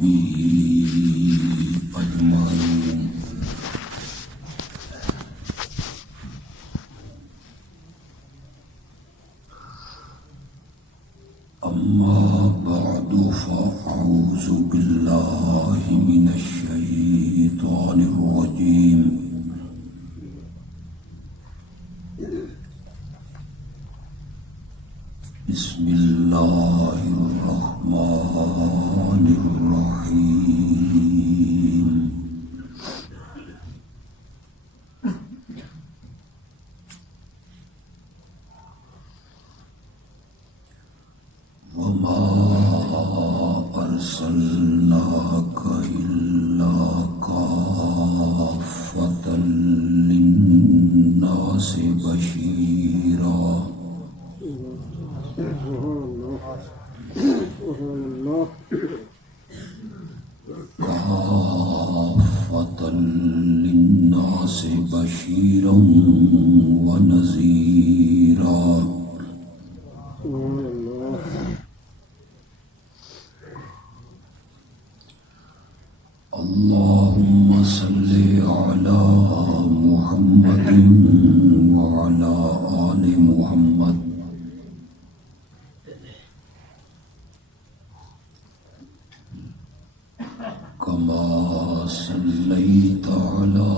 وصحبه أجمعين. أما بعد فأعوذ بالله من الشيطان الرجيم. بسم الله الرحمن الرحيم. وما أرسلناك إلا كافة للناس بشيرا. كافة للناس بشيرا ونذيرا. اللهم صل على محمد وعلى آل محمد كما صليت على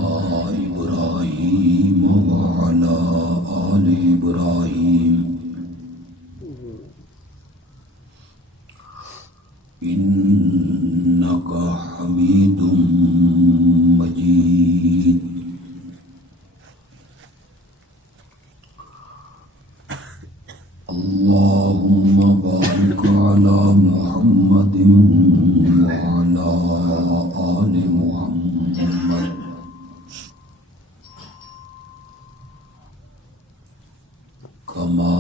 إبراهيم وعلى آل إبراهيم إنك حميد مجيد. اللهم بارك على محمد وعلى آل محمد كما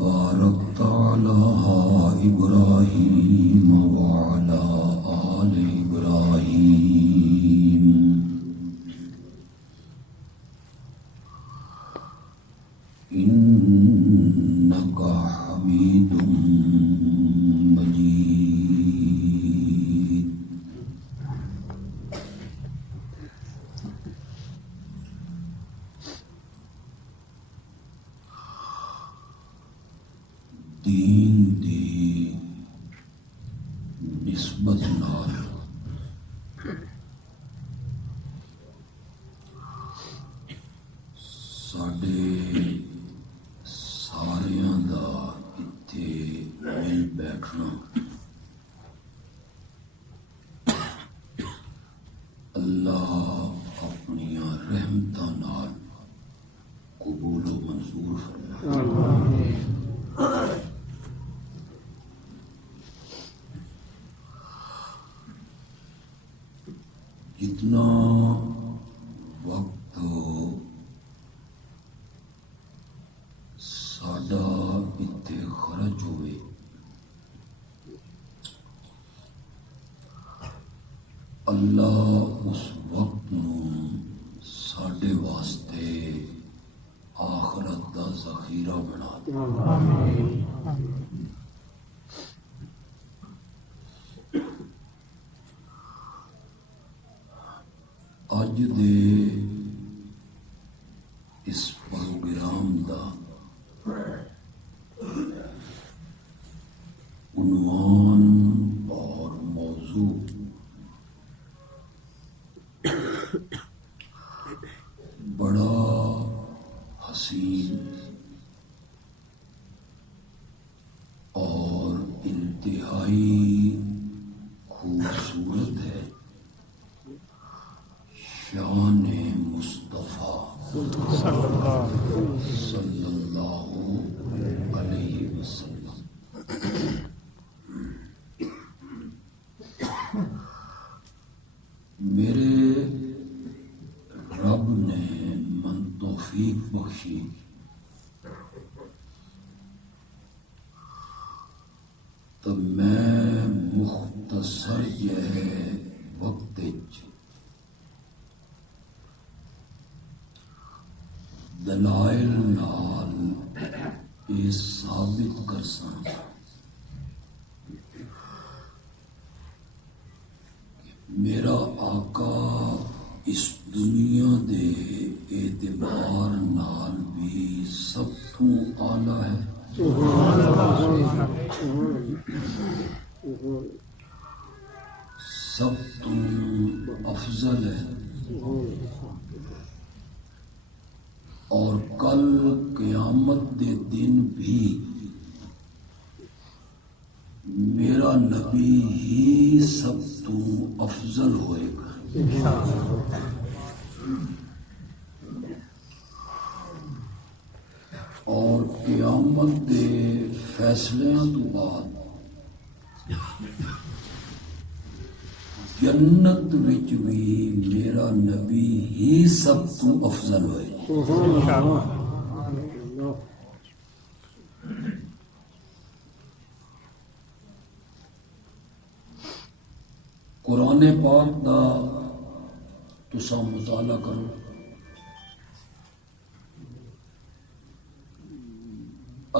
باركت على إبراهيم وعلى آل إبراهيم إنك حميد مجيد. دین دی نسبت نال ساڈے ساریاں دا اتھے مل بیٹھنا اللہ اپنی رحمتاں نال قبول و منظور فرمائے. جتنا وقت ساڈا اتنے خرچ ہوئے اللہ اس وقت نو ساڈے واسطے آخرت دا ذخیرہ بنا دے. اج دے اس پروگرام دا عنوان اور موضوع بڑا حسین اور انتہائی خوبصورت ہے. شان مصطفیٰ صلی اللہ علیہ وسلم. میرے رب نے من توفیق بخشی تو میں مختصر یہ وقت دلائل نال یہ ثابت کر سکتا میرا آقا اس دنیا دے اعتبار نال بھی سب تو اعلی ہے، سب تو افضل ہے، اور کل قیامت دے دن بھی میرا نبی ہی سب تو افضل ہوئے گا۔ اور قیامت دے فیصلوں تو بعد جنت وچ بھی میرا نبی ہی سب تو افضل ہوئے گا۔ قرآن پاک دا تساں مطالعہ کرو،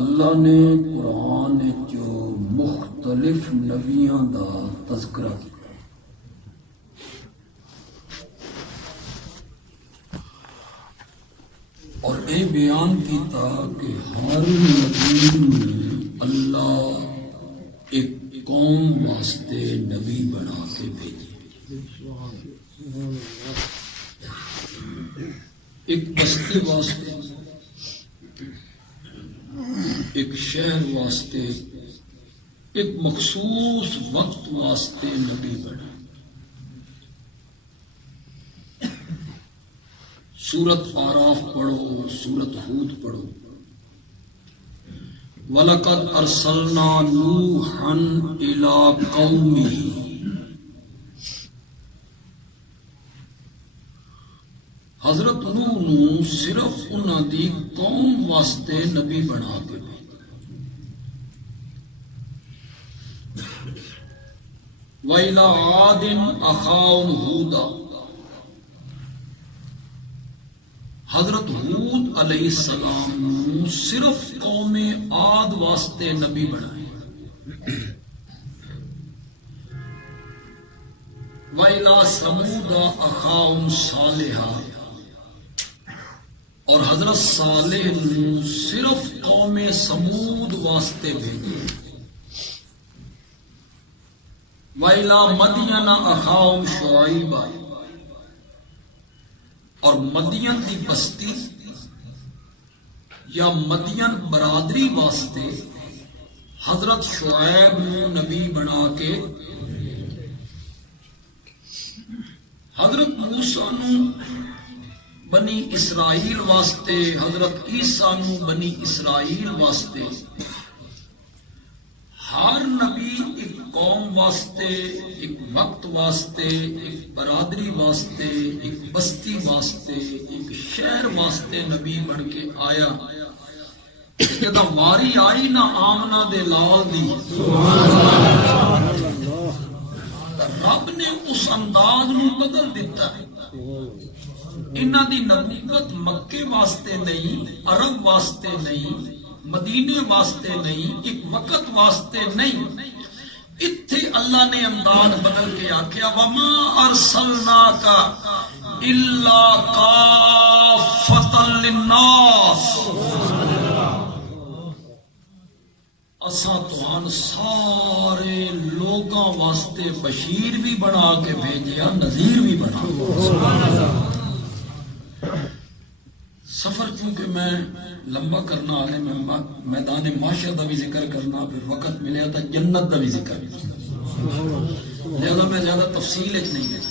اللہ نے قرآن جو مختلف نبیاں دا تذکرہ کیا، اور یہ بیان کیتا کہ ہر نبی میں اللہ ایک قوم واسطے نبی بنا کے بھیجے، ایک بستی واسطے، ایک شہر واسطے، ایک مخصوص وقت واسطے نبی بنا۔ سورت آراف پڑھو، سورت ہود پڑھو، وَلَقَدْ أَرْسَلْنَا نُوحًا إِلَىٰ قَوْمِهِ، حضرت نوح نو صرف انہاں دی قوم واسطے نبی بنا کے بھیجا۔ وَإِلَىٰ عَادٍ أَخَاهُمْ هُودًا، حضرت ہود علیہ السلام صرف قوم عاد واسطے نبی بنائے۔ وَإِلَىٰ ثَمُودَ أَخَاهُمْ صَالِحًا، اور حضرت صالح صرف قوم سمود واسطے بھیجے۔ وَإِلَىٰ مَدْيَنَ أَخَاهُمْ شُعَيْبًا، اور مدین دی بستی یا مدین برادری واسطے حضرت شعیب نو نبی بنا کے، حضرت موسیٰ نو بنی اسرائیل واسطے، حضرت عیسیٰ نو بنی اسرائیل واسطے، ہر نبی ایک قوم واسطے، ایک وقت واسطے، ایک برادری واسطے، ایک بستی واسطے، ایک شہر واسطے نبی بن کے آیا۔ جدہ واری آئی نہ آمنہ دے لال دی، رب نے اس انداز نو بدل دیتا ہے۔ انہاں دی نبوت مکے واسطے نہیں، عرب واسطے نہیں، مدینے واسطے نہیں، ایک وقت واسطے نہیں، اتھے اللہ نے انداز بدل کے آکھیا وَمَا أَرْسَلْنَاكَ إِلَّا كَافَّةً لِلنَّاسِ، اساں تہان سارے لوگاں واسطے بشیر بھی بنا کے بھیجیا، نذیر بھی بنا۔ سفر کیونکہ میں لمبا کرنا آنے میں میدان معاشر دا بھی ذکر کرنا، پھر وقت ملے تا جنت دا بھی ذکر، لہذا میں زیادہ تفصیل ایک نہیں لیتا۔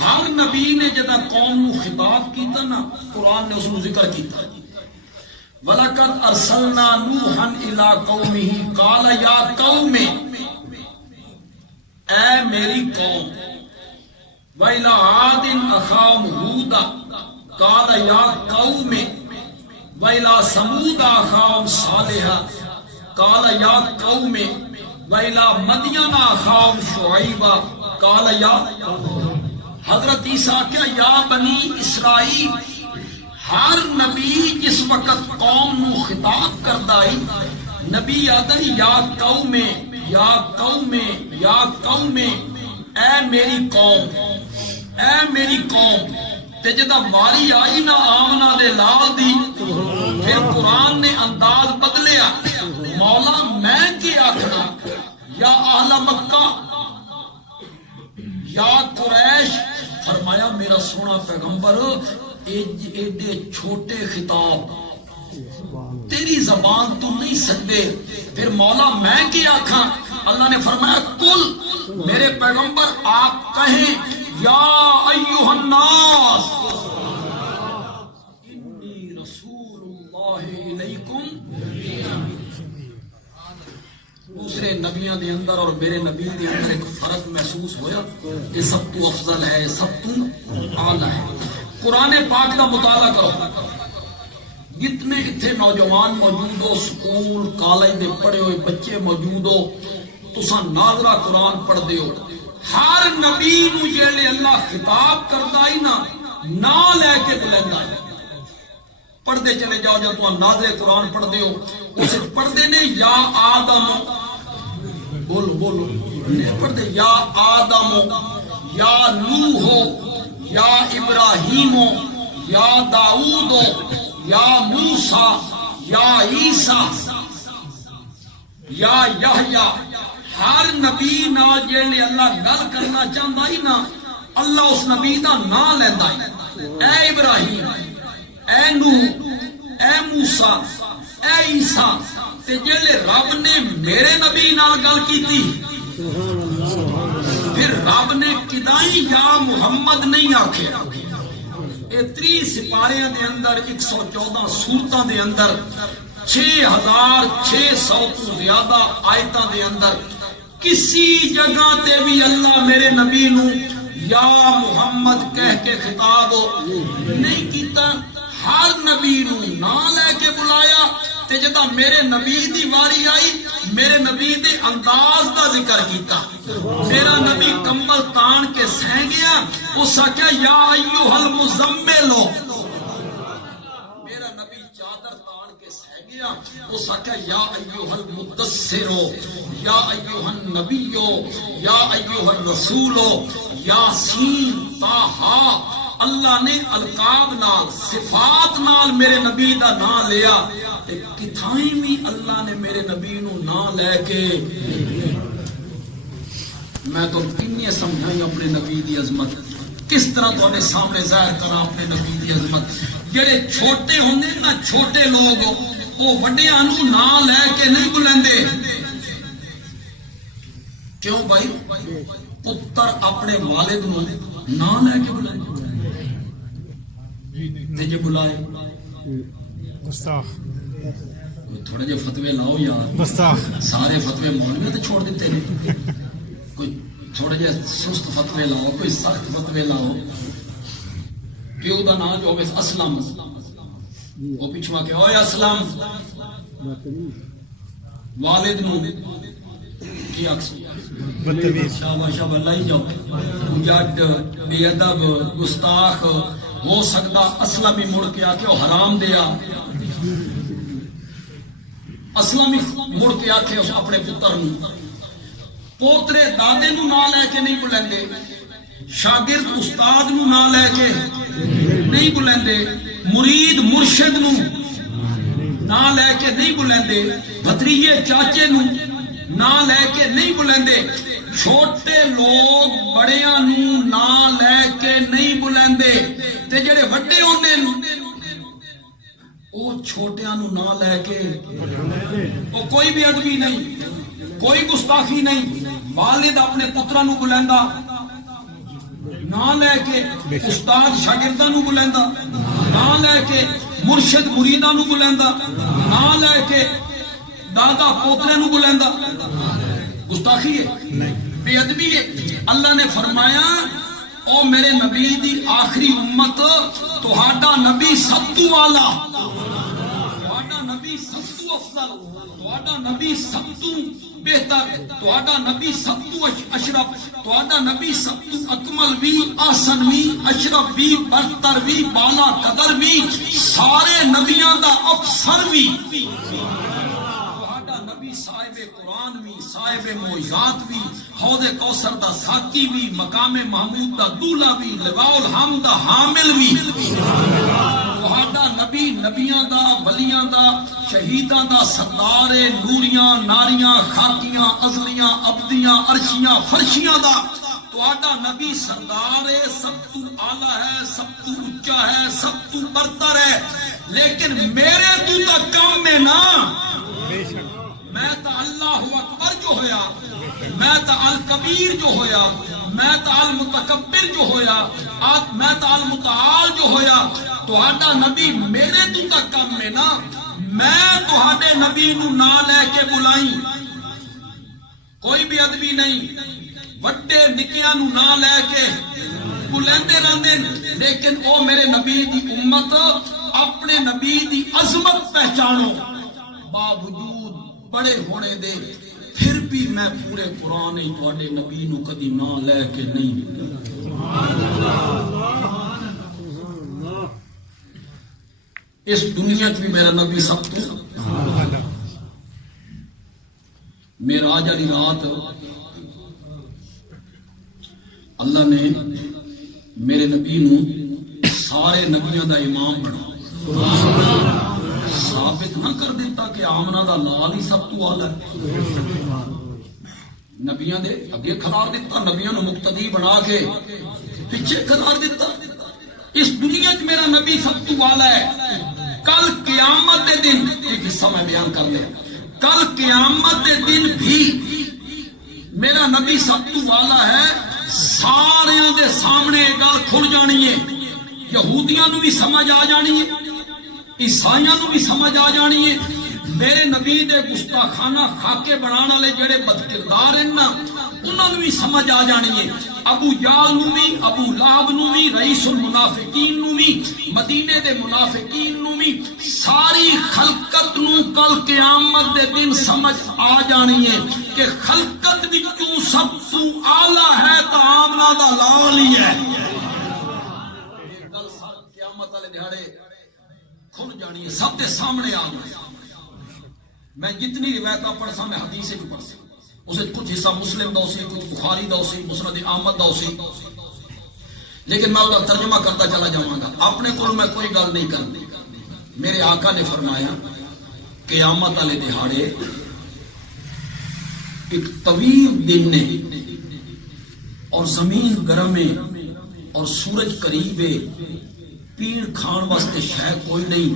ہر نبی نے جدہ قوم نو خطاب کیتا نا، قرآن نے اس نو ذکر کیتا، وَلَقَدْ أَرْسَلْنَا نُوحًا إِلَىٰ قَوْمِهِ قَالَ يَا قَوْمِ، اے میری قوم، وَإِلَىٰ عَادٍ أَخَاهُمْ هُودًا قَالَ يَا قَوْمِ، وَإِلَىٰ ثَمُودَ أَخَاهُمْ صَالِحًا قَالَ يَا قَوْمِ، وَإِلَىٰ مَدْيَنَ أَخَاهُمْ شُعَيْبًا قَالَ يَا، حضرت عیسیٰ کیا یا بنی اسرائیل، ہر نبی جس وقت قوم نو خطاب کردائی، نبی آدھائی یا قوم، یا قوم، یا قوم، اے میری قوم، اے میری قوم، تے جدا واری آئی نا آمنہ دے لال دی، پھر قرآن نے انداز بدلیا، مولا میں کی آکھنا، یا اہل مکہ، یا قریش، فرمایا میرا سونا پیغمبر ایڈے چھوٹے خطاب تیری زبان تو نہیں سکتے، پھر مولا میں کی آکھاں؟ اللہ نے فرمایا کل میرے پیغمبر آپ کہیں یا ایوہ الناس انی رسول اللہ علیکم۔ دوسرے نبیوں دے اندر اور میرے نبی دے اندر ایک فرق محسوس ہویا، یہ سب تو افضل ہے، سب تو اعلیٰ ہے۔ قرآن پاک کا مطالعہ کرو، جتنے اتنے نوجوان موجود ہو، سکول کالج دے پڑھے ہوئے بچے موجود ہو، تساں ناظرہ قرآن پڑھ دے ہو، ہر نبی نو جیلے اللہ خطاب کرتا ہی نا لے کے بلندا ہے، پڑھتے چلے جاؤ، جب تم ناظر قرآن پڑھ دے ہو اس پڑھتے نے یا آدم، بولو بولو، پڑھتے یا آدم، یا نوح، یا ابراہیم، یا داؤد، یا موسیٰ، یا عیسیٰ، یا یحییٰ، ہر نبی نا جیلے اللہ گل کرنا چاہتا ہی نا، اللہ اس نبی دا نام لیندا ہے، اے ابراہیم، اے نوح، اے موسیٰ، اے عیسیٰ، تے جیلے رب نے میرے نبی نال گل کیتی، پھر رب نے کدائی یا محمد نہیں آکھے۔ اے 30 سپاریاں دے اندر 114 سورتاں دے اندر 6600 تو زیادہ آیتاں دے اندر کسی جگہ تے بھی اللہ میرے نبی نو یا محمد کہہ کے خطاب نہیں کیتا، ہر نبی نو نام لے کے بلایا، تے جدا میرے نبی دی واری آئی میرے نبی دے انداز دا ذکر کیتا، میرا نبی کمبل تان کے سہ گیا، اس آکھیا یا ایوہ المزمل، میرا نبی چادر تان کے سہ گیا، اس آکھیا یا ایوہ المدثر، یا ایوہ النبی، یا ایوہ الرسول، یاسین، طٰہٰ، اللہ نے القاب نال صفات نال میرے نبی دا نام لیا، تے کتھائیں بھی اللہ نے میرے نبی نو نام لے کے، میں تو کنیاں سمجھائیں اپنے نبی دی عظمت، کس طرح تو نے سامنے ظاہر کرا اپنے نبی دی عظمت۔ جڑے چھوٹے ہوندے نا، چھوٹے لوگ وہ وڈیاں نو نام لے کے نہیں بلندے، کیوں بھائی؟ پتر اپنے والد نو نام لے کے بلائے، جی بلائے گستاخ، تھوڑے جے فتوے لاؤ یار، گستاخ، سارے فتوے مولوی تو چھوڑ دیتے ہیں، کوئی تھوڑے جے سست فتوے لاؤ، کوئی سخت فتوے لاؤ۔ پیو دا نام جو ہوگا اسلم، وہ پیچھوا کے اوے اسلم، والد نو کی اکسو شابہ شابہ لائی جاؤ، اجڈ، بے ادب، گستاخ، ہو سکتا اسلم ہی مڑ کے آکے وہ حرام دیا، اسلم ہی مڑ کے آکے اپنے پتر نو، پوترے دادے نو نہ لے کے نہیں بلندے، شاگرد استاد نو نہ لے کے نہیں بلندے، مرید مرشد نو نہ لے کے نہیں بلندے، بھتریجے چاچے نو نہ لے کے نہیں بلندے، چھوٹے لوگ بڑیاں نو نہ لے کے نہیں بلندے، تے جڑے وڈے ہوندے او چھوٹیاں نو نہ لے کے، او کوئی بھی ادبی نہیں، کوئی گستاخی نہیں، والد اپنے پتراں نو بلندا نہ لے کے، استاد شاگرداں نو بلندا نہ لے کے، مرشد مریداں نو بلندا نہ لے کے، دادا پوترے نو بلندا، گستاخی ہے، بے ادبی ہے۔ اللہ نے فرمایا او میرے نبی دی آخری امت، تہاڈا نبی سب تو اعلیٰ، تہاڈا نبی سب تو افضل، تہاڈا نبی سب تو بہتر، تہاڈا نبی سب تو اشرف، تہاڈا نبی سب تو اکمل بھی، احسن بھی، اشرف بھی، برتر بھی، بالا قدر بھی، سارے نبیاں دا افسر بھی، تہاڈا نبی صاحب قرآن بھی، صاحب معجزات بھی، حوض کوثر دا ساقی بھی، مقام محمود دا دولہ بھی، لواء الحمد دا حامل بھی، تہاڈا نبی نبیاں دا، ولیاں دا، شہیداں دا سردار نوریاں ناریاں خاکیاں ازلیاں ابدیاں عرشیاں فرشیاں دا تہاڈا نبی سردار ہے، سب تو اعلی ہے، سب تو اونچا ہے، سب تو برتر ہے، لیکن میرے تو تا کم میں نا، میں تا اللہ اکبر جو ہویا، میں تا الکبیر جو ہویا، میں تا المتکبر جو ہویا، میں تا المتعال جو ہویا، تہاڈا نبی میرے تو تا کم میں نا، میں تہاڈے نبی نو نہ لے کے بلائی، کوئی بھی ادبی نہیں، وڈے نکیاں نو نہ لے کے بلندے رہندے، لیکن او میرے نبی دی امت اپنے نبی دی عظمت پہچانو، باوجود بڑے ہونے دے پھر بھی میں پورے قرآن ہی تواڈے نبی نو کدی نہ لے کے نہیں، اس دنیا چ بھی میرا نبی سب تو معراج والی رات اللہ نے میرے نبی نو سارے نبیوں دا امام بنا ثابت نہ کر دیتا کہ آمنہ دا لال ہی سب تو آلہ ہے، نبیوں دے اگے قرار دیتا، نبیوں نو مقتدی بنا کے پیچھے قرار دیتا، اس دنیا چ میرا نبی سب تو آلہ ہے، کل قیامت دے دن ایک حصہ میں بیان کر لیا، کل قیامت دے دن بھی میرا نبی سب تو آلہ ہے، سارے دے سامنے گل کھل جانی ہے، یہودیاں نو بھی سمجھ آ جانی ہے، عیسائیاں نو بھی سمجھ آ جانی ہے، میرے نبی دے گستاخانہ خاکے بنانے والے جڑے بدکردار ہیں نا انہاں نو بھی سمجھ آ جانی ہے، ابو جہل نو بھی، ابو لہب نو بھی، رئیس المنافقین نو بھی، مدینے دے منافقین نو بھی، ساری خلقت نو کل قیامت دے دن سمجھ آ جانی ہے کہ خلقت وچوں سب تو اعلی ہے تا آمنہ دا لال ہی ہے، یہ گل قیامت والے دہاڑے کھل جانی ہے، سب دے سامنے آ جانی ہے۔ میں جتنی روایتاں پڑھسا میں حدیث کو پڑھسا، اسے کچھ حصہ مسلم دا سی، کچھ بخاری دا سی، مسند احمد دا سی، لیکن میں اس ترجمہ کرتا چلا جاؤں گا، اپنے کو میں کوئی گل نہیں کرنی۔ میرے آقا نے فرمایا قیامت والے دہاڑے ایک طویل دن نے اور زمین گرم ہے اور سورج قریب ہے، پین کھان واسطے شے کوئی نہیں،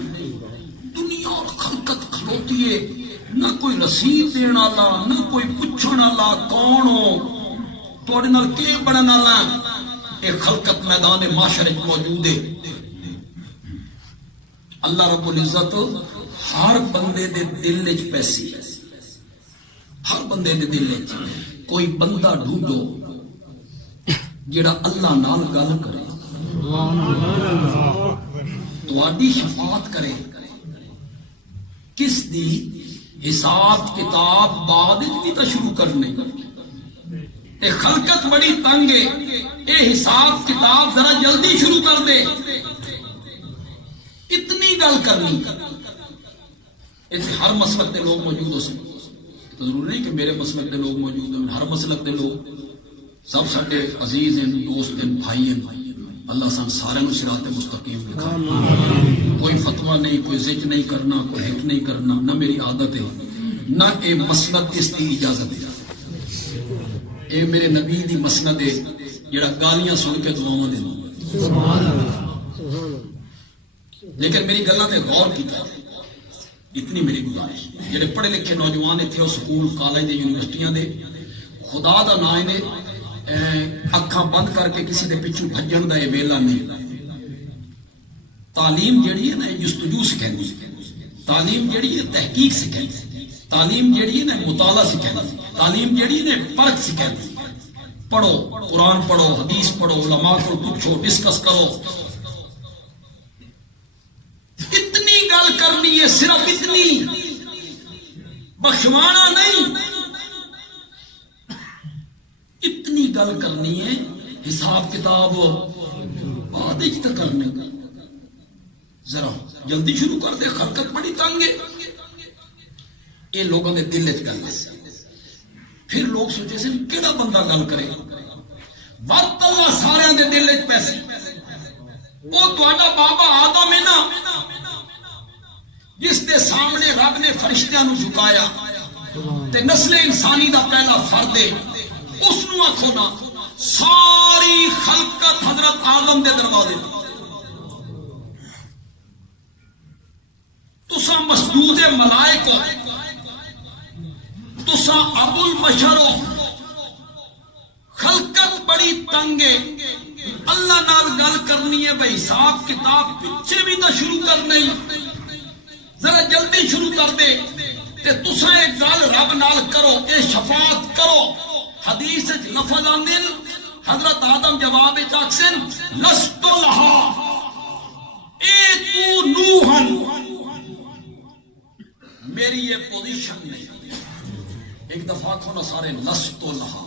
دنیا اور خلقت کھلوتی ہے، نہ کوئی رسید دین والا، نہ کوئی پوچھن والا کون ہو تواڈے نال کی بنن والا، اے خلقت میدان معاشر وچ موجود ہے۔ اللہ رب العزت ہر بندے دے دل وچ پیسی ہے، ہر بندے دے دل وچ کوئی بندہ ڈھونڈو جڑا اللہ نال گل کرے، تواڈی شفاعت کرے، کس دی حساب کتاب بعد بھی تو شروع کرنے، اے خلقت بڑی تنگ ہے، اے حساب کتاب ذرا جلدی شروع کر دے، اتنی گل کرنی، ہر مسلک دے لوگ موجود ہو سکتے، تو ضروری نہیں کہ میرے مسلک دے لوگ موجود ہیں، ہر مسلک دے لوگ سب سارے عزیز ہیں، دوست ہیں، بھائی ہیں، اللہ سان سارے نو صراط مستقیم دکھا، کوئی فتویٰ نہیں، کوئی ذکر نہیں کرنا، کوئی حق نہیں کرنا، نہ میری عادت ہے، نہ اے مسند اس کی اجازت ہے، اے میرے نبی دی مسند ہے جڑا گالیاں سن کے دعاواں دینا، لیکن میری گلاں تے غور کیتا، اتنی میری گزارش، جڑے پڑھے لکھے نوجوان اتنے سکول کالج دے یونیورسٹیاں دے خدا دا نام نے اکھاں بند کر کے کسی دے پیچھے بھجن دا یہ ویلا نہیں، تعلیم جیڑی ہے نا جستجو سکھائیں، تعلیم جیڑی ہے تحقیق سکھائیں، تعلیم جیڑی ہے نا مطالعہ سکھائیں، تعلیم جیڑی ہے نا پرکھ سکھائیں، پڑھو قرآن پڑھو، حدیث پڑھو، علماء کو پوچھو، ڈسکس کرو، اتنی گل کرنی ہے، صرف اتنی، بخشوانا نہیں، اتنی گل کرنی ہے، حساب کتاب بعد تک کرنے کا، ذرا جلدی شروع کر دے، خلقت بڑی تنگ ہے، یہ لوگوں نے دل چ گل پھر لوگ سوچے سے کیڑا بندہ گل کرے وقت اللہ سارے دے دل وچ پیسے وہ تہاڈا بابا آدم ہے نا جس دے سامنے رب نے فرشتیاں نو جھکایا تے نسل انسانی دا پہلا فرد ہے اس نو آکھو نا ساری خلقت حضرت آدم دے دروازے تسا مسجود ملائک ہو تسا ابو البشر ہو خلقت بڑی تنگ ہے اللہ نال گل کرنی ہے بھائی حساب کتاب پیچھے بھی تو شروع کرنا ہی ذرا جلدی شروع کر دے تے تسا ایک گل رب نال کرو اے شفاعت کرو حدیث لفظ آندے حضرت آدم جواب چاکسن لست لہا اے تو نوحن میری یہ پوزیشن نہیں ایک دفعہ کھونا سارے لست لہا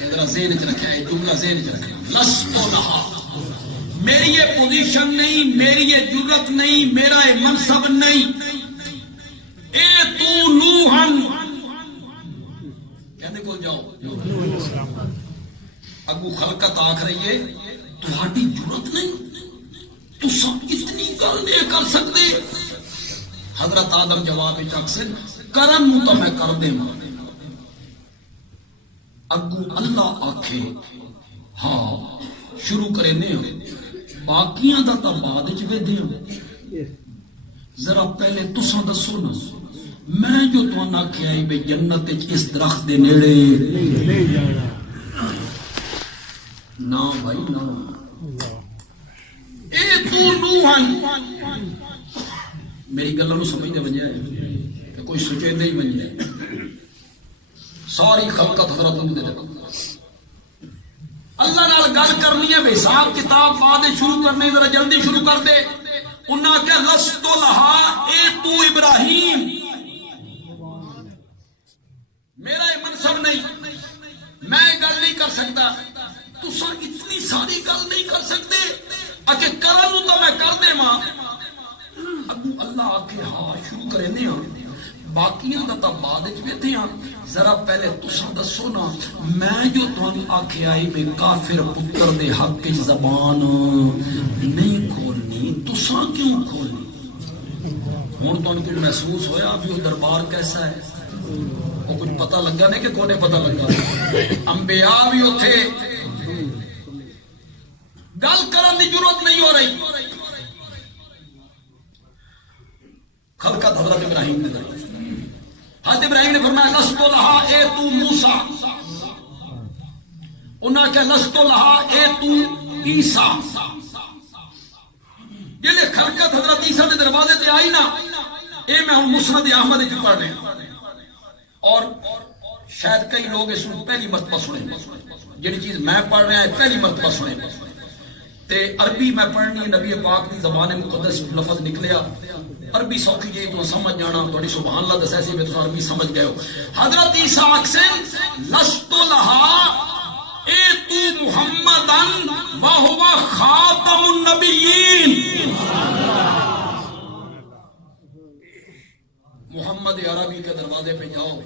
ذرا ذہن چ رکھا ہے جملہ ذہن چ رکھا لست لہا میری یہ پوزیشن نہیں میری یہ جرت نہیں میرا یہ منصب نہیں اے تو نوحن کہنے کو جاؤ اگو خلقت آکھ رہی ہے تہاڈی جرت نہیں تو سب اتنی گل نہیں کر سکتے حضرت آدم جواب چاکسن کرن نو تو میں کر دے اگو اللہ آکھے ہاں شروع کرے نہیں باقیاں دا تا بعد وچ ویدے ذرا پہلے تساں دسو نا میں جو تواں آکھیا اے بے جنت وچ اس درخت دے نیڑے نہیں جانا نا بھائی نا اے تو نوحن میری گلوں نو سمجھ دے ونجا ہے کہ کوئی سوچے دے ہی ونجا ساری خلقت حضرت دے اللہ نال گل کرنی ہے بے حساب کتاب بعد شروع کرنے ذرا جلدی شروع کر دے انہاں کہ لست لہا اے تو ابراہیم میرا یہ منصب نہیں میں گل نہیں کر سکتا تساں اتنی ساری گل نہیں کر سکتے اکے کرن تو میں کر دے ماں ابو اللہ آکے ہاں شروع کرے نہیں باقیاں دا تا بعد وچ ویندے ہاں ذرا پہلے تساں دسو نا میں جو تانوں آکھیا اے میں کافر پتر دے حق وچ زبان نہیں کھولنی تساں کیوں کھولنی ہن تانوں کچھ محسوس ہویا بھی وہ دربار کیسا ہے وہ کچھ پتہ لگا نہیں کہ کونے پتہ لگا انبیاء بھی اوتھے گل کرن دی ضرورت نہیں ہو رہی خلقت حضرت ابراہیم نے دی حضرت ابراہیم نے فرمایا لست لہا اے تو موسیٰ انہاں کہ لست لہا اے تو عیسیٰ یہ لئے خلقت حضرت عیسیٰ دے دروازے تے آئی نا اے میں ہوں مسند احمد کی پڑھ رہے ہیں اور شاید کئی لوگ اس کو پہلی مرتبہ سنے جنہی چیز میں پڑھ رہا ہے پہلی مرتبہ سنے تے عربی میں پڑھنی نبی پاک دی زبان مقدس لفظ نکلیا عربی سوکھی جی تو سمجھ جانا تھوڑی سبحان اللہ دس ایسی میں تو عربی سمجھ گئے ہو حضرت عیسیٰ اکسن لست لہا اے تو محمدن وہو خاتم النبیین محمد عربی کے دروازے پہ جاؤ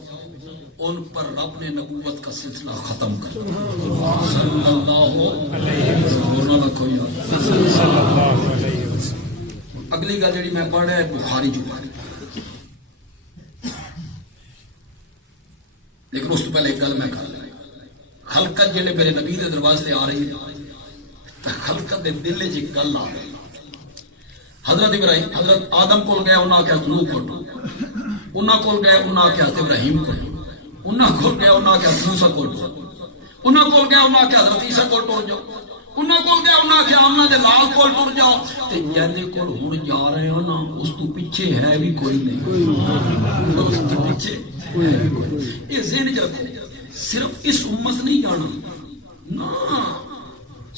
ان پر رب نے نبوت کا سلسلہ ختم کر صلی اللہ علیہ وسلم اگلی گل جڑی میں پڑھ رہا ہے بخاری جو لیکن اس تو پہلے ایک گل میں کر رہا خلقت جڑے میرے نبی دے دروازے آ رہی ہے تو خلقت دے دل وچ ایک گل آ گئی حضرت ابراہیم حضرت آدم کول گیا انہاں آکھیا نوح کول انہاں کول گیا انہاں آکھیا ابراہیم کول انہاں کول گیا انہاں آکھیا موسیٰ کول انہاں کول گیا انہاں آکھیا حضرت عیسیٰ کول ٹر جاؤ انہاں کول گیا انہاں آکھیا آمنہ دے لال کول ٹر جاؤ تے جیندے کول ہن جا رہے ہو نا اس تو پیچھے ہے بھی کوئی نہیں اس کے پیچھے یہ ذہن چ رکھو صرف اس امت نہیں جانا نا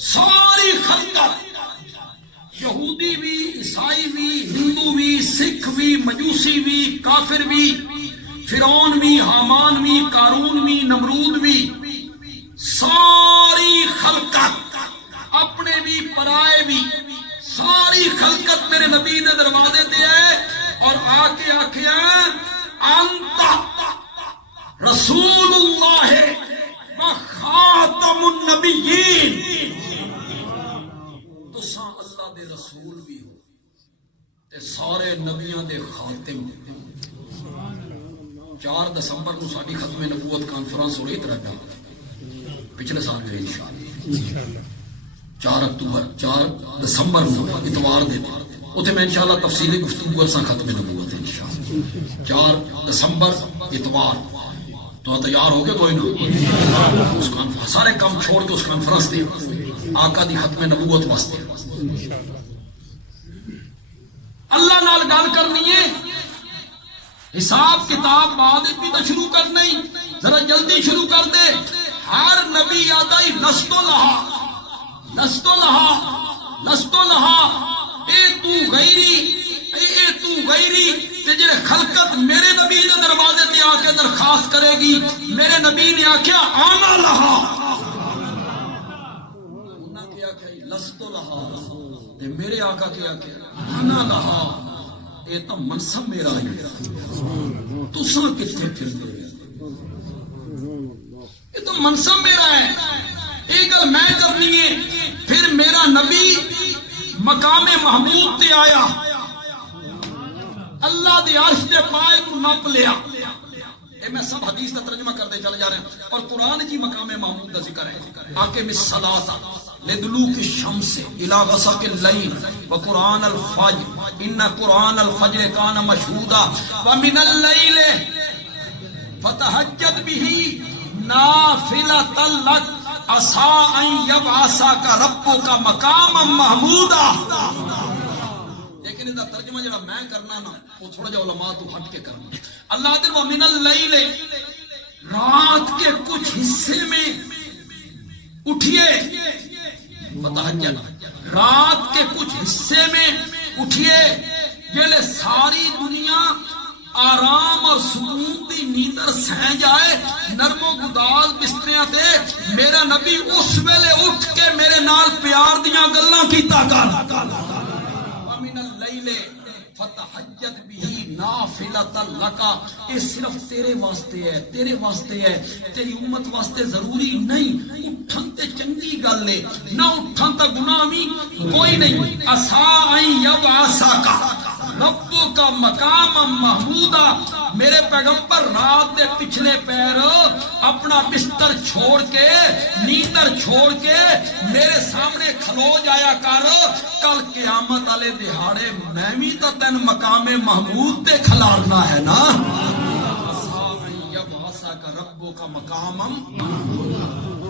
ساری خلقت یہودی بھی عیسائی بھی ہندو بھی سکھ بھی مجوسی بھی کافر بھی فرعون بھی حامان بھی قارون بھی نمرود بھی ساری خلقت اپنے بھی پرائے بھی ساری خلقت میرے نبی دے دروازے تے ہے اور آ کے آکھیا انت رسول اللہ و خاتم النبیین، تساں اللہ دے رسول بھی ہو تے سارے نبیاں دے خاتم۔ 4 دسمبر کو ساری ختم نبوت کانفرنس ہو رہی طرح پچھلے سال میں انشاءاللہ 4 اکتوبر 4 دسمبر کو اتوار دے اتنے میں انشاءاللہ تفصیلی گفتگو کرساں ختم نبوت انشاءاللہ 4 دسمبر اتوار۔ تو تیار ہو گئے کوئی نہ اس سارے کام چھوڑ کے اس کانفرنس دی آقا دی ختم نبوت واسطے اللہ نال گل کرنی ہے۔ حساب کتاب بعد بھی تو شروع کرنا ہی، ذرا جلدی شروع کر دے۔ ہر نبی آدھا ہی لستو لہا لستو لہا لستو لہا، اے تو غیری اے تو غیری، تے جڑے خلقت میرے نبی دے دروازے تے آ کے درخواست کرے گی، میرے نبی نے آکھیا آنا لہا، انہاں کیا کہ لستو لہا، تے میرے آقا کیا کہ آنا لہا، اے تو منصب میرا ہے، تساں کتنے پھر دے، یہ تو منصب میرا ہے، ایک گل میں کرنی ہے۔ پھر میرا نبی مقام محمود تے آیا، اللہ دے عرش دے پائے کو نپ لیا، اے میں سب حدیث کا ترجمہ کرتے چلے جا رہے ہیں، اور قرآن جی مقام محمود کا ذکر ہے۔ آکے بالصلاۃ لدلوک الشمس الی غسق اللیل وقرآن الفجر ان قرآن الفجر کان مشہودا ومن اللیل فتہجد بہ نافلۃ لک عسى ان یبعثک ربک مقاما محمودا۔ لیکن اس کا ترجمہ جڑا میں کرنا نا وہ تھوڑا جا علماء تو ہٹ کے کرنا۔ اللہ تعالی ومن اللیل، رات کے کچھ حصے میں اٹھیے، فتہجد، رات کے کچھ حصے میں اٹھیے، جلے ساری دنیا آرام اور سکون دی نیندر سہ جائے، نرم و گداز بستریاں تے میرا نبی اس ویلے اٹھ کے میرے نال پیار دیاں گلاں کیتا کر۔ ومن اللیل فتہجد بہ نافلۃ لک، یہ صرف تیرے واسطے ہے، تیرے واسطے ہے، تیری امت واسطے ضروری نہیں۔ اٹھن تے چنگی گل ہے، نہ اٹھن تے گناہ بھی کوئی نہیں۔ عسى ان یبعثک ربک مقاما محمودا، میرے پیغمبر رات دے پچھلے پیر اپنا بستر چھوڑ کے، نیندر چھوڑ کے میرے سامنے کھلو جایا کر، کل قیامت والے دہاڑے میں بھی تو تین مقام محمود تے کھلارنا ہے نا۔ ربو کا مقام،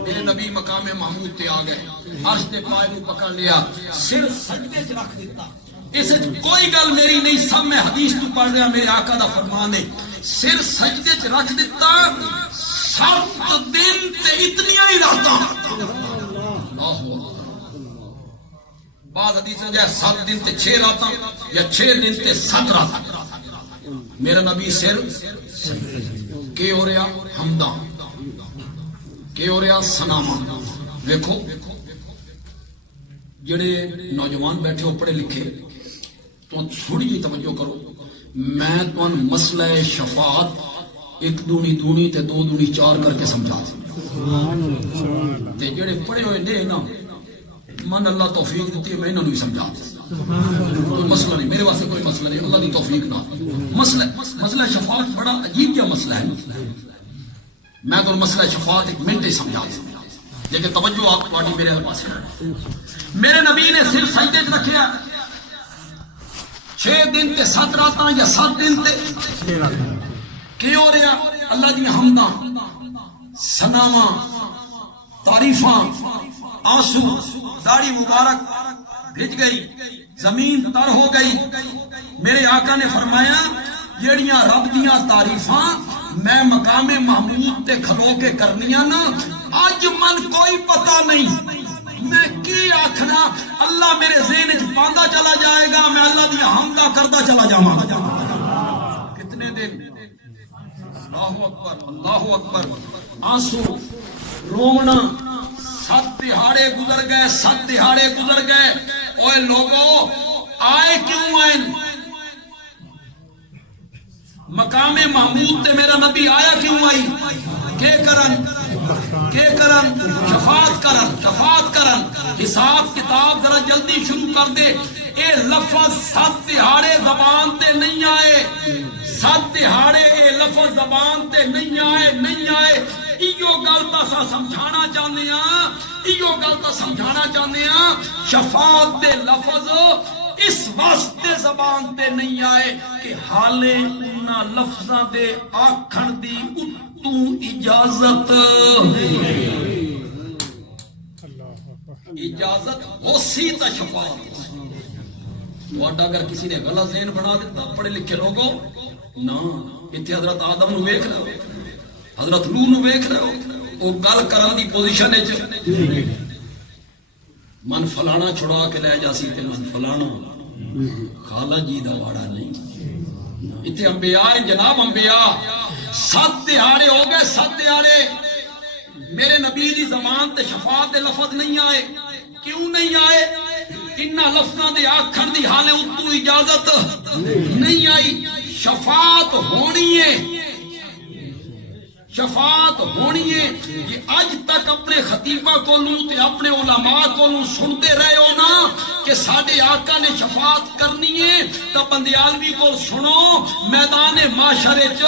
میرے نبی مقام محمود تے آ گئے، عرش دے پائے کو پکڑ لیا، سر سجدے چ رکھ دیتا۔ اس کوئی گل میری نہیں، سب میں حدیث تو پڑھ رہا، میرے آقا دا فرمان ہے، سر سجدے چ رکھ دیتا، 7 دن تے اتنیاں ہی راتا۔ بعض حدیث میں جائے 7 دن تے 6 راتاں، یا 6 دن تے 7 راتاں۔ میرا نبی سر کہ ہو رہا حمدہ، کہ ہو رہا سناما۔ دیکھو جڑے نوجوان بیٹھے ہو پڑھے لکھے تو تھوڑی جی توجہ کرو، میں تو مسئلہ شفاعت 1 دونی دونی تے 2 دونی 4 کر کے سمجھا تے جڑے پڑھے ہوئے نے نا، من اللہ توفیق دیتی ہے، میں انہوں نے سمجھا کوئی مسئلہ نہیں، میرے واسطے کوئی مسئلہ نہیں، اللہ دی توفیق نہ۔ مسئلہ شفاعت بڑا عجیب کیا مسئلہ ہے، میں تو مسئلہ شفاعت 1 منٹ ہی سمجھا دوں، لیکن توجہ آپ واٹی میرے پاس ہے۔ میرے نبی نے سر سجدے چ رکھیا، 6 دن تے 7 راتاں یا 7 دن تے کی ہو رہا اللہ دی حمداں، ثناواں، تعریفاں، آنسو، داڑھی مبارک بھج گئی، زمین تر ہو گئی۔ میرے آقا نے فرمایا جیڑیاں رب دیاں تعریفاں میں مقام محمود تے کھلو کے کرنیاں نا، اج من کوئی پتہ نہیں میں کی آکھنا، اللہ میرے ذہن وچ پاندا چلا جائے گا، میں اللہ دی حمدہ کردا چلا جاواں گا۔ کتنے دن، اللہ اکبر اللہ اکبر، آنسو، رونا، 7 دہاڑے گزر گئے، 7 دہاڑے گزر گئے۔ اوے لوگو آئے کیوں آئے؟ مقام محمود تے میرا نبی آیا کیوں آئی؟ شفاعت کرن حساب کتاب ذرا جلدی شروع کر دے. اے لفظ 7 دہاڑے زبان تے نہیں آئے، 7 دہاڑے اے لفظ زبان تے نہیں آئے. ایو گل تا سمجھانا چاہنے ہاں شفاعت دے لفظ اس واسطے زبان تے نہیں آئے کہ حالے انہاں لفظاں دے آکھن دی اتوں اجازت ہو سی تا شفاعت. وڈا اگر کسی نے غلط ذہن بنا دیتا پڑھے لکھے لوگوں نا اتنے حضرت آدم نو ویکھ رہے ہو، حضرت نوح نو ویکھ رہے ہو، وہ گل کرن دی پوزیشن وچ من فلانا چھڑا کے لے جا سی تے من فلانا خالہ جی دا واڑا نہیں. اتنے انبیاء ہیں جناب، انبیاء 7 دہاڑے ہو گئے، 7 دہاڑے میرے نبی دی زبان تے شفاعت دے لفظ نہیں آئے. کیوں نہیں آئے؟ انہاں لفظاں دے آکھن دی حالے اتوں اجازت نہیں آئی. شفاعت ہونی ہے. یہ اج تک اپنے خطیبہ کولوں تے اپنے علماء کولوں سنتے رہے ہو نا کہ ساڈے آقا نے شفاعت کرنی ہے، تو بندیالوی کو سنو، میدان معاشرے چ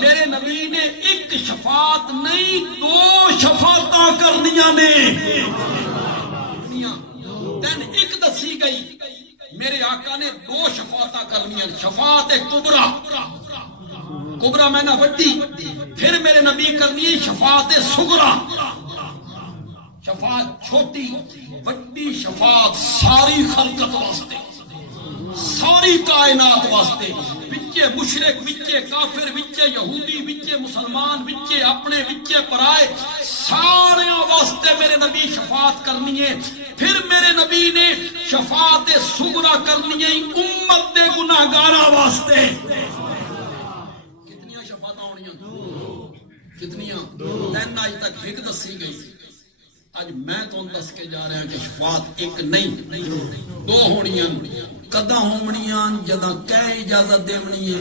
میرے نبی نے ایک شفاعت نہیں 2 شفاعتاں کرنیاں نے. دن ایک دسی گئی، میرے آقا نے 2 شفاعتاں کرنیاں. شفاعت کبرا میں نہ وڈی، پھر میرے نبی کرنی ہے شفاعت صغرا. شفاعت چھوٹی، وڈی شفاعت ساری خلقت واسطے، ساری کائنات واسطے، وچے مشرک، وچے کافر، وچے یہودی، وچے مسلمان، وچے اپنے، وچے پرائے، سارے واسطے میرے نبی شفاعت کرنی ہے. پھر میرے نبی نے شفاعت صغرا کرنی ہے امت دے گناہگاراں واسطے. کتنی شفاعتاں ہونیاں؟ کتنیاں؟ 3 آج تک ایک دسی گئی. اج میں تو دس کے جا رہا ہوں کہ شفاعت ایک نہیں 2 ہونیاں. کداں ہونیاں؟ جداں کہہ اجازت دیونی ہے.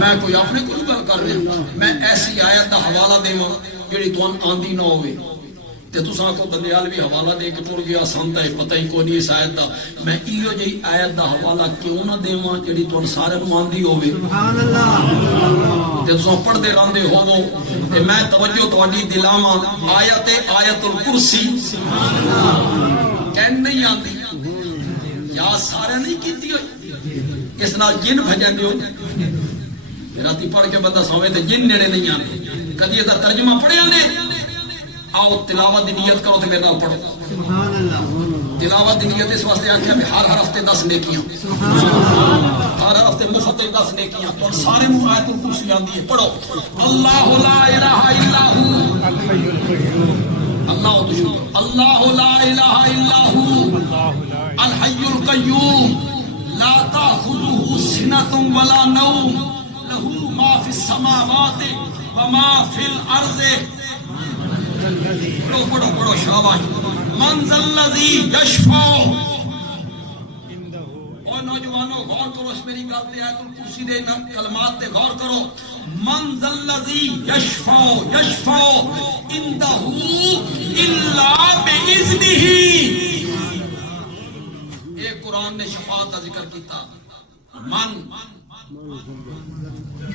میں کوئی اپنے کو گل کر رہا، میں ایسی آیت دا حوالہ دیواں جڑی توں آندی نہ ہوے تے تساں کو بندیالوی حوالہ دے کے ٹر گیا سانتا ہے پتہ ہی کوئی نہیں اس آیت دا. میں ایو جی آیت دا حوالہ کیوں نہ دیواں جڑی توں سارے نوں آندی ہوے. سبحان اللہ. تے تساں پڑھدے رہندے ہوو تے میں توجہ تہاڈی دلاواں آیت الکرسی سبحان اللہ کہن نہیں آندی یا سارے نہیں کیتی ہوئی. اس نال جن بھجندے ہو راتی پڑھ کے بندہ سوے تے جن نیڑے نہیں آندے. کدی دا ترجمہ پڑھیا نے؟ آؤ تلاوت دی نیت کرو تے میرے نال پڑھو. سبحان اللہ. تلاوت دی نیت اس واسطے آکھیا کہ ہر ہفتے 10 نیکیاں، ہر ہفتے مفت 10 نیکیاں. تو سارے آیت الکرسی آندی ہے، پڑھو. اللہ لا الہ الا ہو الحی القیوم. اللہ لا الہ الا ہو الحی القیوم لا تأخذہ سنۃ ولا نوم لہ ما فی السماوات وما فی الارض. پڑھو شاباش. من ذا الذی یشفع. اور نوجوانوں غور کرو اس میری گل تے، آیت الکرسی دے کلمات تے غور کرو. من ذا الذی یشفع عندہ الا باذنہ. اے قرآن نے شفاعت کا ذکر کیتا.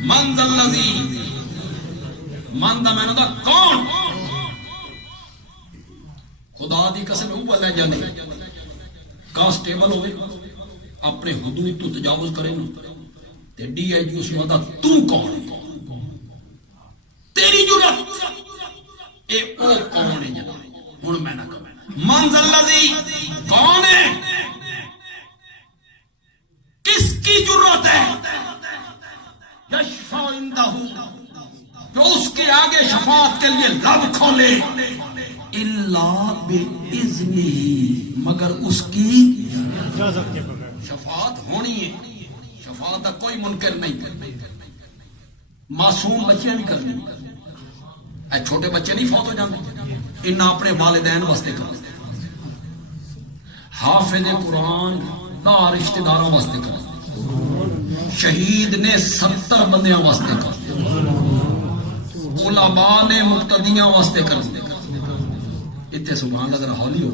من ذا الذی، من دا میں نے کون؟ خدا دی قسم اوپر لے جانے کانسٹیبل ہوئے اپنے حدود تو تجاوز کرے نا تے ڈی آئی جی اس کو آتا تو کون ہے؟ تیری جرات اے او کون ہے جناب؟ ہن میں نہ کہوں من ذا الذی کون ہے؟ کس کی جرات ہے؟ یشفع عندہ، جو اس کے آگے شفاعت کے لیے لب کھولے. الا باذنہ، مگر اس کی اجازت کے بغیر. شفاعت ہونی ہے، شفاعت کا کوئی منکر نہیں. معصوم بچے بھی کرنی، اے چھوٹے بچے نہیں فوت ہو جاتے، انہاں اپنے والدین واسطے کرتے. حافظ قرآن دا رشتہ داراں واسطے کرتے. شہید نے 70 بندیاں واسطے کر دیا، علماء نے مقتدیاں واسطے کر دیا۔ اتنے سبحان اللہ ذرا ہولی ہو،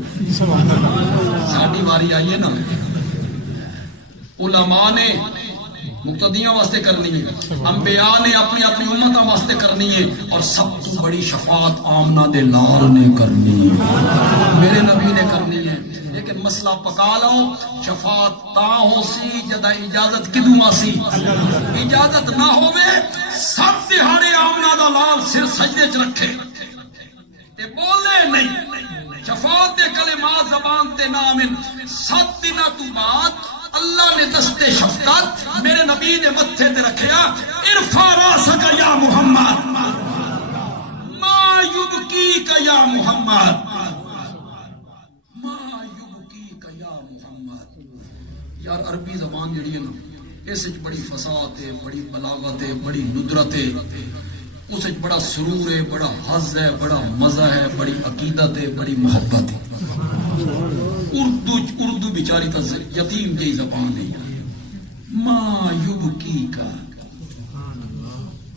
ساڈی واری آئیے نا، علماء نے مقتدیاں واسطے کرنی ہے، انبیاء نے اپنی اپنی امتاں واسطے کرنی ہے، اور سب تو بڑی شفاعت آمنہ دے لال نے کرنی ہے، میرے نبی نے کرنی ہے۔ لیکن مسئلہ پکا لو، شفاعت تا ہو سی جدا اجازت کدوں آسی، اجازت نہ ہوئے سب دہاڑے آمنہ دا لال سر سجدے چ رکھے تے بولے نہیں، شفاعت دے کلمات زبان تے نامن، 7 دنوں تو بعد اللہ نے دستے شفقت میرے نبی نے متھے تے رکھیا، ارفع راسک یا محمد ما یبکیک یا محمد، ما یبکیک یا محمد۔ یار عربی زبان جڑی ہے نا، اس وچ بڑی فصاحت ہے، بڑی بلاغت ہے، بڑی ندرت ہے، اس وچ بڑا سرور ہے، بڑا حظ ہے، بڑا مزہ ہے، بڑی عقیدت ہے، بڑی محبت ہے۔ اردو بیچاری تا یتیم جی زبان ہے، ما یبکی کا،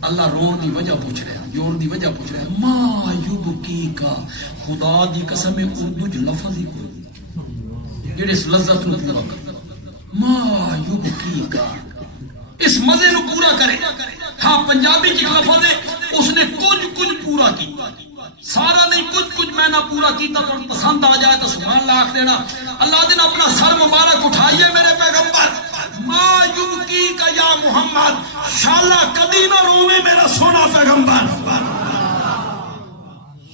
اللہ رون دی وجہ پوچھ رہا ہے، یون دی وجہ پوچھ رہا ہے، ما یبکی کا، خدا دی قسم اردو ج لفظ ہی کوئی جڑے اس لذت نو پورا کر، ما یبکی کا، اس مزے نو پورا کرے۔ ہاں پنجابی جی لفظ ہے، اس نے کچھ پورا کی، سارا نہیں کچھ میں نہ پورا کیتا، تو پسند آ جائے تو سبحان اللہ آکھ دینا۔ اللہ دن اپنا سر مبارک اٹھائیے میرے پیغمبر، ما یبکی کا یا محمد، شالا کدی نہ روے میرا سونا پیغمبر،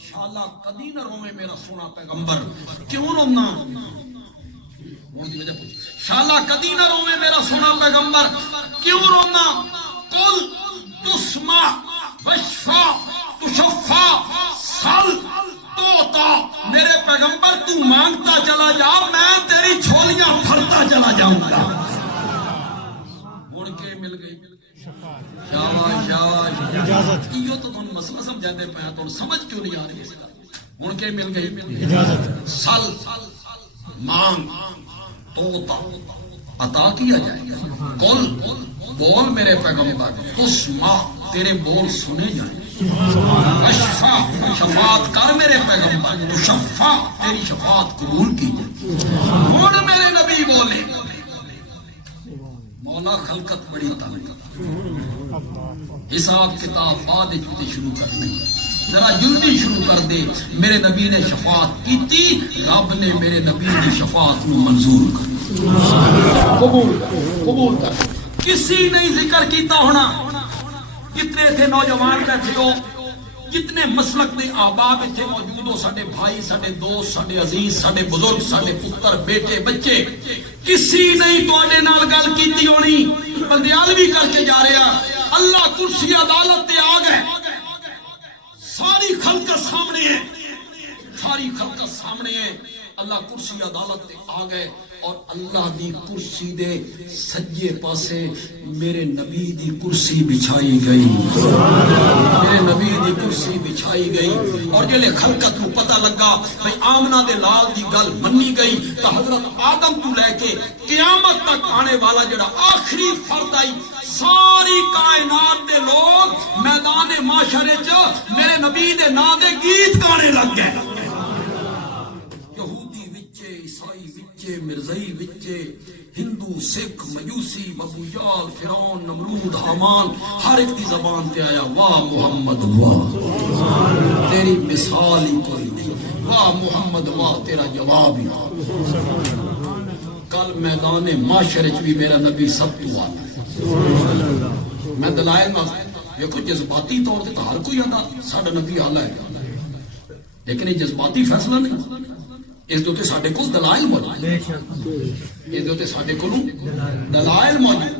شالا کدی نہ روے میرا سونا پیغمبر، کیوں رونا؟ شالا کدی نہ روے میرا سونا پیغمبر، کیوں رونا؟ قل تسمع وشفا تشفا سل توتا، میرے پیغمبر تو مانگتا چلا جا، میں تیری جھولیاں بھرتا چلا جاؤں گا۔ مڑ کے مل گئی شاباش شاباش، اجازت، یہ تو تم مسئلہ سمجھاتے پہ تو سمجھ کیوں نہیں آ رہی اس کا؟ مڑ کے مل گئی اجازت، سل مانگ توتا عطا کیا جائے گا، قل بول میرے پیغمبر، تسمع تیرے بول سنے جائیں، اشفا شفاعت کر میرے پیغمبر، تشفا تیری شفاعت قبول کی جائے۔ اور میرے نبی بولے، مولا خلقت بڑی تنگ، حساب کتاب بعد شروع کر دیں، ذرا جلدی شروع کر دے۔ میرے نبی نے شفاعت کی تھی، رب نے میرے نبی کی شفاعت کو منظور کر، قبول کر۔ کسی نہیں ذکر کیتا ہونا، جتنے تھے نوجوان بیٹھے ہو، جتنے مسلک دے احباب اتنے موجود ہو، ساڈے بھائی، ساڈے دوست، ساڈے عزیز، ساڈے بزرگ، ساڈے پتر بیٹے بچے، کسی نہیں تواڈے نال گل کیتی ہونی، بندیال بھی کر کے جا رہا، اللہ کرسی عدالت تے آ گئے، ساری خلقت سامنے ہے، ساری خلقت سامنے ہے، اللہ کرسی عدالت تے آ گئے، اور اللہ دی کرسی دے سجے پاسے میرے نبی دی کرسی بچھائی گئی، میرے نبی دی کرسی بچھائی گئی۔ اور جلے خلقت کو پتہ لگا بھئی آمنہ دے لال دی گل منی گئی، تو حضرت آدم تو لے کے قیامت تک آنے والا جڑا آخری فرد آئی، ساری کائنات دے لوگ میدان معاشرے چ میرے نبی دے نام دے گیت گانے لگ گئے، یہودی وچے، عیسائی وچے، مرزائی وچے، ہندو، سکھ، مجوسی، ابو جہل، فرعون، نمرود، حامان، ہر ایک دی زبان تے آیا، واہ محمد واہ، تیری مثال ہی کوئی نہیں، واہ محمد واہ، تیرا جواب ہی۔ کل میدان معاشرے چ بھی میرا نبی سب تو آتا ہے، میں دلائل نہ دیکھو، جذباتی طور سے تو ہر کوئی آتا ساڈا نبی آلہ ہے، لیکن یہ جذباتی فیصلہ نہیں، اس دوتے ساڈے کو دلائل موجود، اس دوتے ساڈے کو دلائل موجود۔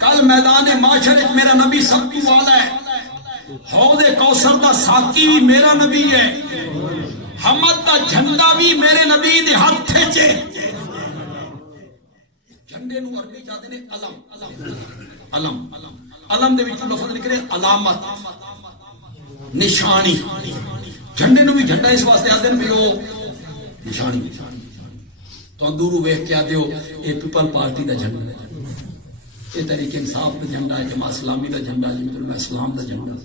کل میدان معاشرے میرا نبی سب کو والا ہے، حوض کوثر دا ساقی بھی میرا نبی ہے، حمد دا جھنڈا بھی میرے نبی دے ہاتھ چے، جھنڈے نو عربی کہتے ہیں علم، علم، علم دے وچوں لفظ نکلے علامت، نشانی، جھنڈے نو بھی جھنڈا اس واسطے آتے ہیں بھی وہ نشانی، تو دورو ویکھ کے آتے ہو یہ پیپل پارٹی دا جھنڈا ہے، یہ تحریک انصاف کا جھنڈا ہے، جماعت اسلامی کا جھنڈا، جماعت علماء اسلام کا جھنڈا،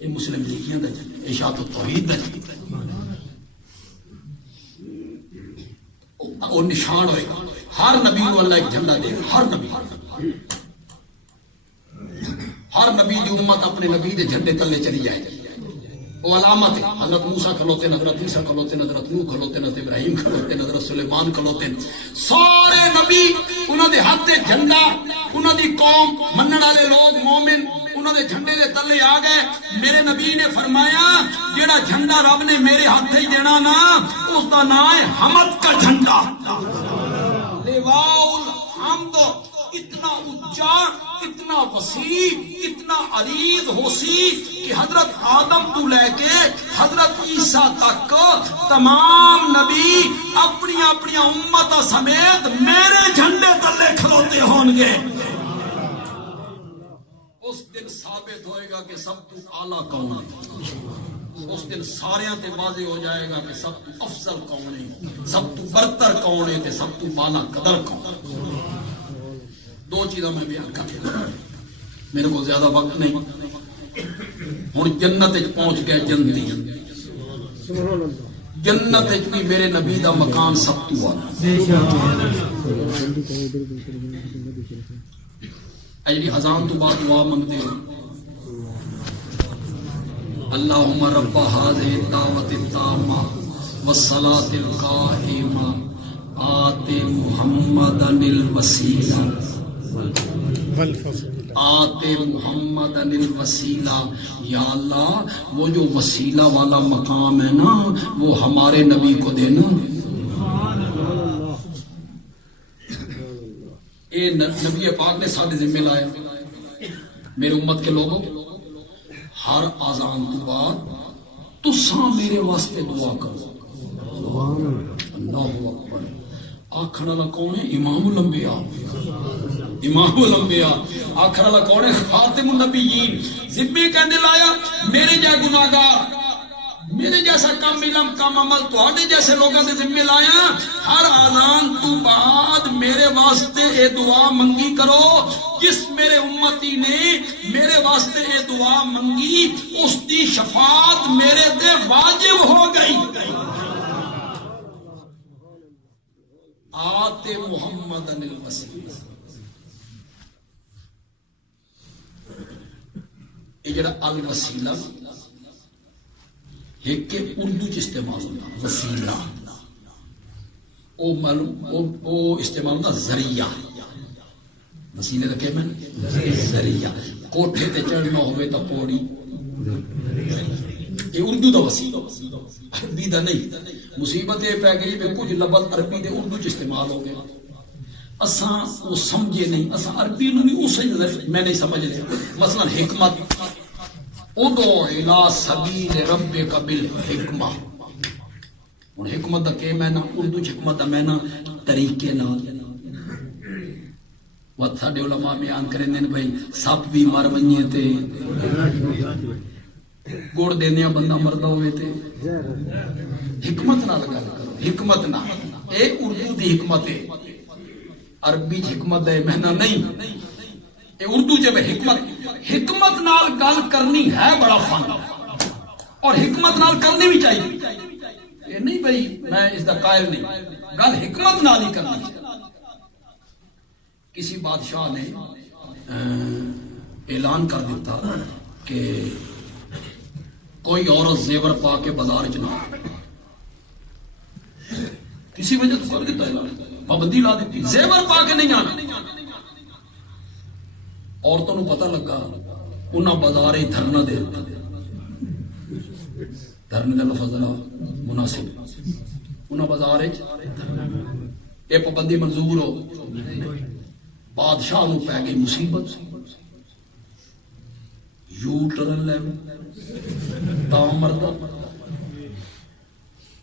یہ مسلم لیگیاں کا جھنڈا، اشاعت التوحید کا جھنڈا، وہ نشان ہوئے گا ہر نبی کو اللہ ایک جھنڈا دے گا، ہر نبی دی امت اپنے نبی دے جھنڈے تلے چلی جائے گی، وہ علامت ہے۔ حضرت موسیٰ کھلوتے ہیں، حضرت عیسیٰ کھلوتے ہیں، حضرت نوح کھلوتے ہیں، حضرت ابراہیم کھلوتے ہیں، حضرت سلیمان کھلوتے ہیں، سارے نبی انہوں دے ہاتھ تے جھنڈا، انہوں دی قوم منن والے لوگ مومن انہوں دے جھنڈے دے تلے آ گئے۔ میرے نبی نے فرمایا جیڑا جھنڈا رب نے میرے ہاتھ ہی دینا نا اس دا نام ہے حمد کا جھنڈا، لواء الحمد، اتنا اونچا، اتنا وسیع، اتنا عریض ہو سی کہ حضرت آدم تو لے کے حضرت عیسیٰ تک تمام نبی اپنی اپنی امت سمیت میرے جھنڈے تلے کھلوتے ہون گے۔ اس دن ثابت ہوئے گا کہ سب تو اعلیٰ کون ہے، اس دن ساریاں تے واضح ہو جائے گا کہ سب تو افضل کون ہے، سب تو برتر کون ہے تے سب تو بالا قدر کون ہے۔ دو چیزاں میں بیان کر دیا، میرے کو زیادہ وقت نہیں۔ ہوں جنت پہنچ گئے جنتی، جنت بھی میرے نبی دا مکان سب تو والا، جی اذان تو بعد دعا منگتے ہیں، اللہم رب هذه الدعوة التامة والصلاة القائمة آت محمدا الوسیلہ آت محمد الوسیلہ۔ یا اللہ وہ جو وسیلہ والا مقام ہے نا وہ ہمارے نبی کو دینا۔ اے نبی پاک نے سارے ذمہ لائے، میرے امت کے لوگوں ہر آزان تو بعد تساں میرے واسطے دعا کرو۔ اللہ اکبر۔ آخر والا کون ہے؟ امام الانبیاء، امام الانبیاء۔ آخر والا کون ہے؟ خاتم النبیین۔ ذمہ کہنے لایا میرے جا گناہگار، میرے جیسا کام علم کام عمل تواڈے جیسے لوگوں کے ذمہ لایا۔ ہر اذان تو بعد میرے واسطے اے دعا منگی کرو، جس میرے امتی نے میرے واسطے اے دعا منگی اس دی شفاعت میرے تے واجب ہو گئی۔ آت محمد الوسیلہ، یہ جڑا الوسیلہ ایک کے اردو چ استعمال ہوتا وسیلہ، او معلوم او استعمال ہوتا ذریعہ، وسیلے کا کیا معنی؟ ذریعہ۔ کوٹھے تے چڑھنا ہوئے تو پوڑی، یہ اردو دا وسیلہ، عربی دا نہیں۔ مصیبت یہ پہ گئی کہ کچھ لفظ عربی دے اردو چ استعمال ہو گئے، اساں وہ سمجھے نہیں، اساں عربی نو بھی اسی نظر میں نہیں سمجھ رہے۔ مثلا حکمت، ادعو الی سبیل ربک بالحکمہ، ہن حکمت دا کہ معنی؟ اردو چ حکمت دا معنی طریقے نال۔ وقت ساڈے علماء بیان کریں دین بھائی سپ بھی مر ونجے تے گڑ دیندیا بندہ مردا ہوئے تے حکمت نال گل کرو، حکمت نال۔ اے اردو دی حکمت ہے، عربی چ حکمت دا معنی نہیں، اے اردو چ حکمت۔ حکمت نال گل کرنی ہے بڑا فن، اور حکمت نال کرنی بھی چاہیے، یہ نہیں بھائی میں اس دا قائل نہیں، گل حکمت نال ہی کرنی چاہیے۔ کسی بادشاہ نے اعلان کر دیتا کہ کوئی عورت زیور پا کے بازار چ نہ، کسی وجہ تو کر دیتا اعلان، پابندی لا دیتی زیور پا کے نہیں آنا۔ عورتوں کو پتہ لگا، انہاں بازار ہی دھرنا دے دیتا، دھرنے کا لفظ مناسب، انہاں بازار یہ پابندی منظور ہو، بادشاہ نو پہ گئی مصیبت، یو ٹرن لے تا مردہ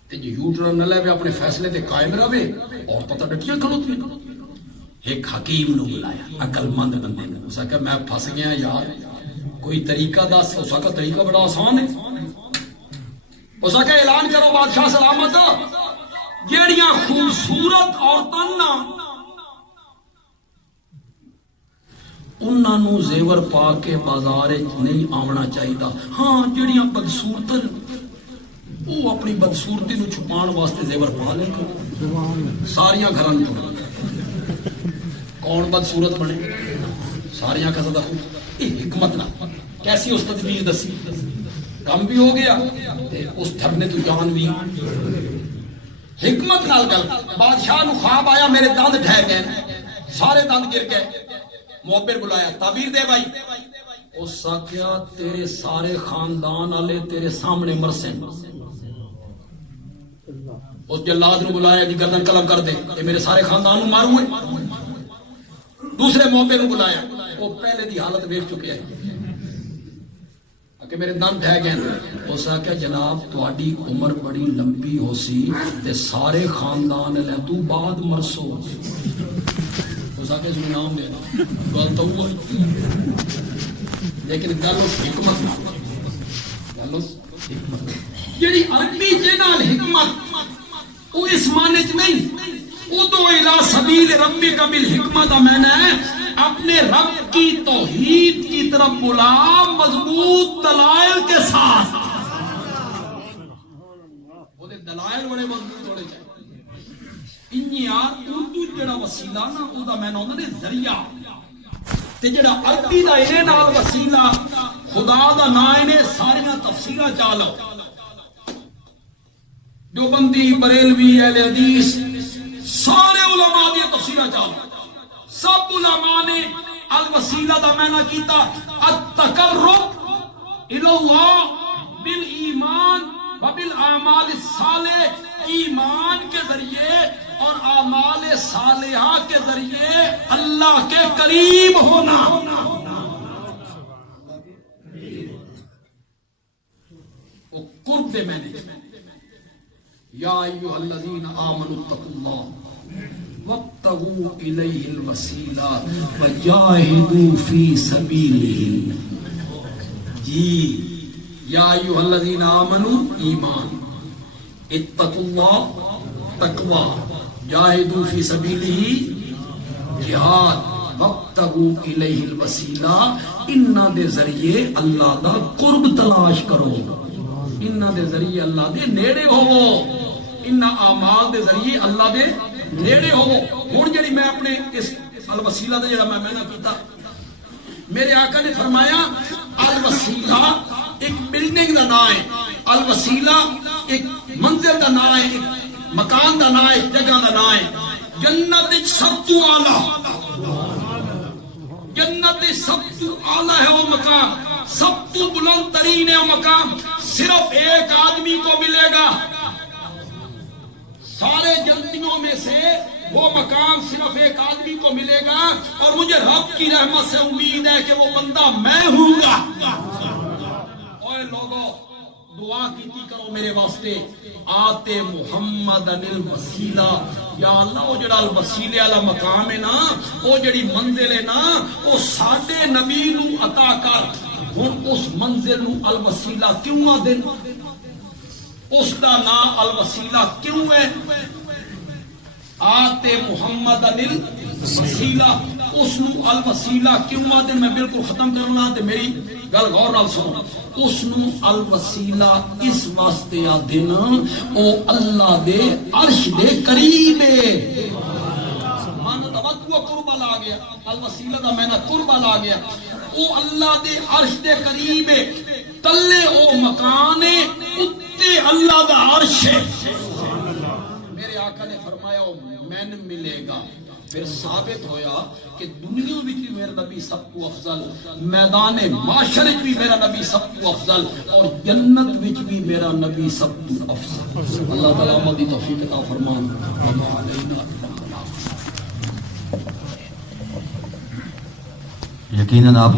تے جو یو ٹرن نہ لے اپنے فیصلے تے قائم رہے، اور پتہ ڈٹیاں کھلوتی۔ ایک حکیم نو بلایا، عقل مند بندے نے، اس کہا میں پھنس گیا یار، کوئی طریقہ دس۔ اس کا طریقہ بڑا آسان ہے، اس کا اعلان کرو بادشاہ سلامت جیڑیاں خوبصورت عورتاں انہاں نوں زیور پا کے بازار نہیں آونا چاہیے. ہاں جڑیاں بدصورتاں وہ اپنی بدصورتی نو چھپان واسطے زیور پا لے ساریاں گھراں نوں. کون بدصورت بنے ساریاں کا صدا یہ حکمت نہ کیسی اس تدبیر دسی کم بھی ہو گیا تے اس دھرنے تو جان بھی حکمت نال گل. بادشاہ نو خواب آیا میرے دند ڈھہ گئے سارے دند گر گئے. معبر بلایا تعبیر دے بھائی. اس آخیا تیرے سارے خاندان والے تیرے سامنے مرسے. اس جلاد نو بلایا جی گردن قلم کر دے یہ میرے سارے خاندان نو مارو ہے. دوسرے موقع نو بلایا وہ پہلے دی حالت دیکھ چکے ہیں کہ میرے دم ڈھہ گئے. اس آخیا جناب تہاڈی عمر بڑی لمبی ہو سی تے سارے خاندان لے تو بعد مرسو. اس آخیا اس نام دینا گل تو ہوا لیکن گل اس حکمت گل اس حکمت جیڑی عربی جے نال حکمت وہ اس معنی چ نہیں. ادو الی سبیل ربک بالحکمت میں نے اپنے رب کی توحید کی طرف بلا مضبوط دلائل کے ساتھ. وہ دلائل بڑے مضبوط ہونے چاہیے. اردو جڑا وسیلہ نا او دا میں نے ذریعہ تے جڑا عربی دا اے نال وسیلہ خدا دا نا اے ساریاں تفسیراں چا لو. جو بندی بریلوی اہل حدیث سارے علماء دی تفسیراں چا لو. سب علماء نے الوسیلہ دا معنی کیتا التقرب الی اللہ بالایمان وبالاعمال الصالحہ. ایمان کے ذریعے اور اعمال صالحہ کے ذریعے اللہ کے قریب ہونا. وہ قرب دے میں نے یا ایھا الذین آمنوا اتقوا اللہ وابتغوا الیہ الوسیلہ وجاہدوا فی سبیلہ. جی یا ایھا الذین آمنوا ایمان اتقوا اللہ تقوی جاہدوا فی سبیلہ جہاد وابتغوا الیہ الوسیلہ. انہاں دے ذریعے اللہ دا قرب تلاش کرو. انہاں دے ذریعے اللہ دے نیڑے ہوو. انہاں اعمال دے ذریعے اللہ دے نیڑے ہو. ہن جڑی میں اپنے اس الوسیلہ دا جڑا میں معنی کیتا میرے آقا نے فرمایا الوسیلہ ایک بلڈنگ دا نام ہے. الوسیلہ ایک منزل دا نام ہے ایک مکان دا نام ہے ایک جگہ دا نام ہے. جنت سب تو اعلی جنت سب تو اعلی ہے وہ مقام. سب تو بلند ترین ہے وہ مقام. صرف ایک آدمی کو ملے گا. سارے جنتیوں میں سے وہ مقام صرف ایک آدمی کو ملے گا اور مجھے رب کی رحمت سے امید ہے کہ وہ بندہ میں ہوں گا. اوے لوگو دعا کیتی کرو میرے واسطے آتے محمد الوسیلہ. یا اللہ وہ جڑا الوسیلے والا مقام ہے نا وہ جڑی منزل ہے نا وہ ساڈے نبی نو عطا کر. ہن اس منزل نو الوسیلہ کیوں آ دین؟ اس کا نام الوسیلہ کیوں ہے؟ آتے محمد الوسیلہ اس نو الوسیلہ کیوں آتے؟ میں بالکل ختم کرنا تے میری گل غور نال سنو. اس نو الوسیلہ اس واسطے آتے نا او اللہ دے عرش دے قریب ہے. مانا توقع قربہ لا گیا. الوسیلہ دا میں نا قربہ لا گیا. او اللہ دے عرش دے قریب ہے. تلے او مکان ہے اتے اللہ دا عرش ہے. میرے آقا نے فرمایا مین ملے گا. پھر ثابت ہویا کہ دنیا وچ بھی میرا نبی سب تو افضل, میدان معاشر وچ بھی میرا نبی سب تو افضل, اور جنت وچ بھی میرا نبی سب تو افضل. اللہ تعالیٰ مدی توفیق عطا فرمان. یقیناً آپ